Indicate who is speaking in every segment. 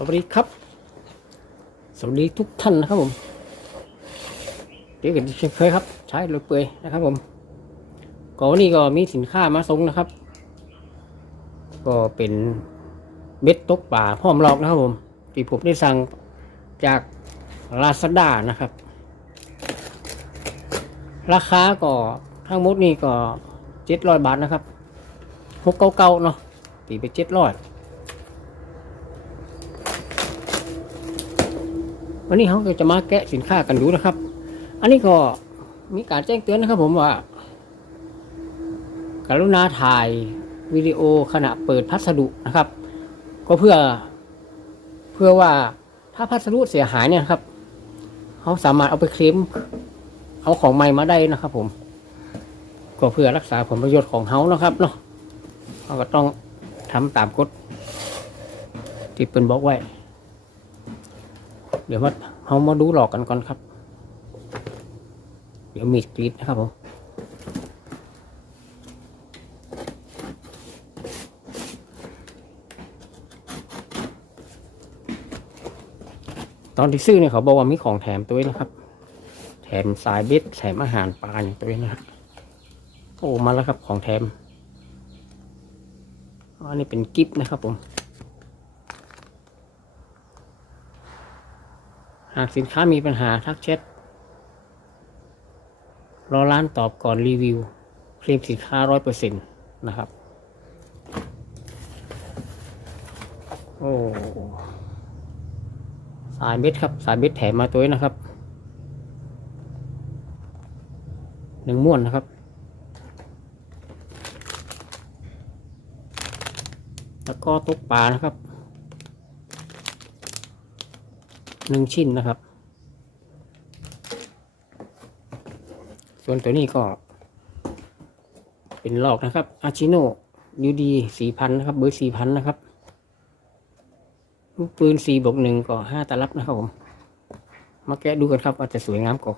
Speaker 1: สวัสดีครับ สวัสดีทุกท่านนะครับผมเดี๋ยวกันเช่นเคยครับ ใช้รถเปื่อยนะครับผมก็วันนี้ก็มีสินค้ามาส่งนะครับ ก็เป็นเบ็ดตกป่าพร้อมลอกนะครับผมที่ผมได้สั่งจากลาซาด้านะครับ ราคาก็ทั้งหมดนี่ก็เจ็ดร้อยบาทนะครับหกเก้าเก้าเนาะตีไปเจ็ดร้อย วันนี้เขาก็จะมาแกะสินค้ากันดูนะครับ อันนี้ก็มีการแจ้งเตือนนะครับ ผมว่า กรุณาถ่ายวิดีโอขณะเปิดพัสดุนะครับ ก็เพื่อเพื่อว่าถ้าพัสดุเสียหายเนี่ยครับเขาสามารถเอาไปเคลมเอาของใหม่มาได้นะครับ ผม ก็เพื่อรักษาผลประโยชน์ของเขานะครับเนาะเขาก็ต้องทำตามกฎที่เป็นบอกไว้ เดี๋ยวมาเรามาดูหลอกกันก่อนครับ เดี๋ยวมีดกรีดนะครับผมตอนที่ซื้อเนี่ยเขาบอกว่ามีของแถมตัวนี้นะครับ แถมสายเบ็ดแถมอาหารปลาอย่างตัวนี้นะครับโอ้มาแล้วครับของแถมอันนี้เป็นกิฟต์นะครับผม หากสินค้ามีปัญหาทักแชทรอร้านตอบก่อนรีวิว เคลมสินค้าร้อยเปอร์เซ็นต์นะครับ โอ้สายเบ็ดครับ สายเบ็ดแถมมาตัวนี้นะครับ หนึ่งม้วนนะครับ แล้วก็ตุ๊กปลานะครับ หนึ่งชิ้นนะครับ ส่วนตัวนี้ก็ เป็นลอกนะครับ อาชิโนยูดีสี่พันนะครับ เบอร์สี่พันนะครับ ลูกปืนสี่บวกหนึ่งก็ห้าตลับนะครับผม มาแกะดูกันครับว่าจะสวยงามกว่า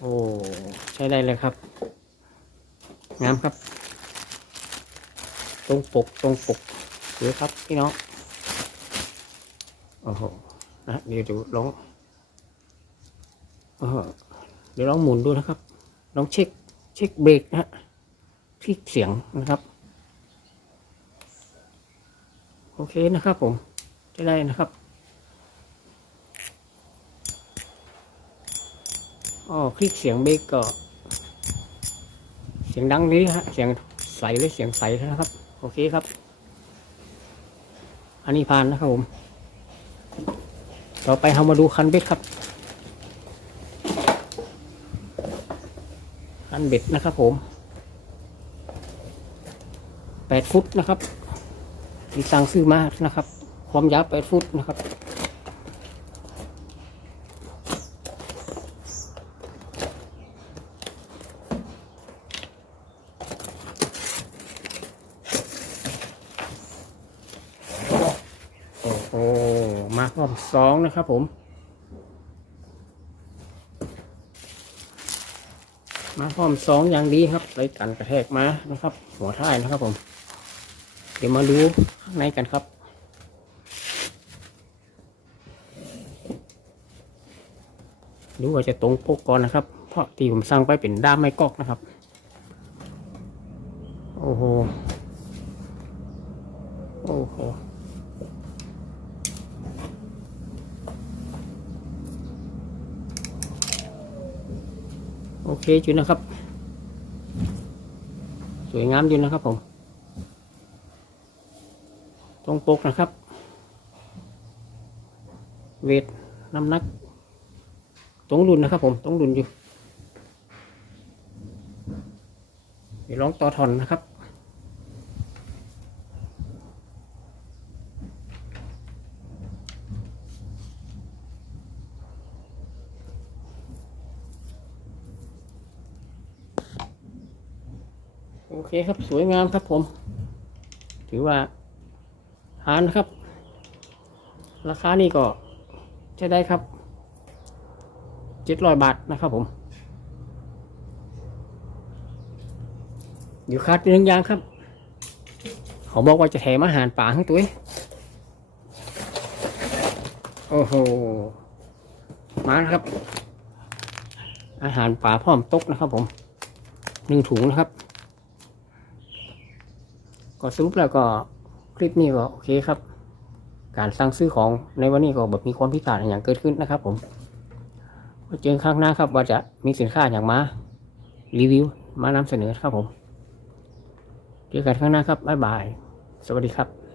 Speaker 1: โอ้ ใช้ได้เลยครับ งามครับ ตรงปกตรงปกสวยครับพี่น้องโอ้โหนะเดี๋ยวดูลองเออเดี๋ยวลองหมุนดูนะครับ ลองเช็คเช็คเบรกนะฮะคลิกเสียงนะครับ โอเคนะครับผมจะได้นะครับอ๋อคลิกเสียงเบรกก็ เสียงดังนี้ฮะเสียงใสเลยเสียงใสนะครับ โอเคครับ อันนี้ผ่านนะครับผมต่อไปเรามาดูคันเบ็ดครับ คันเบ็ดนะครับผมแปดฟุตนะครับที่สั่งซื้อมานะครับ ความยาวแปดฟุตนะครับ โอ้โห มาพ ร้อมสองนะครับผม มาพร้อมสองอย่างดีครับเลยกันกระแทกมานะครับ หัวท้ายนะครับผม เดี๋ยวมาดูข้างในกันครับดูว่าจะตรงปกก่อนนะครับ เพราะที่ผมสั่งไปเป็นด้ามไม้กอกนะครับ โอ้โห โอ้โห โอเคอยู่นะครับ สวยงามอยู่นะครับผม ตรงปกนะครับ เวทน้ำหนัก ตรงรุ่นนะครับผม ตรงรุ่นอยู่เดี๋ยวลองต่อถอนนะครับ โอเคครับสวยงามครับผม ถือว่าหานะครับ ราคานี่ก็ใช้ได้ครับเจ็ดร้อยบาทนะครับผมเดี๋ยวคัดหนึ่งย่างครับ เขาบอกว่าจะแถมอาหารป่าทั้งตัวองโอ้โห มาแล้วครับ อาหารป่าพร้อมตกนะครับผมหนึ่งถุงนะครับ ก็สรุปแล้วก็คลิปนี้ก็โอเคครับ การสั่งซื้อของในวันนี้ก็แบบมีความพิการอย่างเกิดขึ้นนะครับ ผมเจอกันข้างหน้าครับว่าจะมีสินค้าอย่างมารีวิวมานำเสนอครับผม เจอกันข้างหน้าครับบ๊ายบาย สวัสดีครับ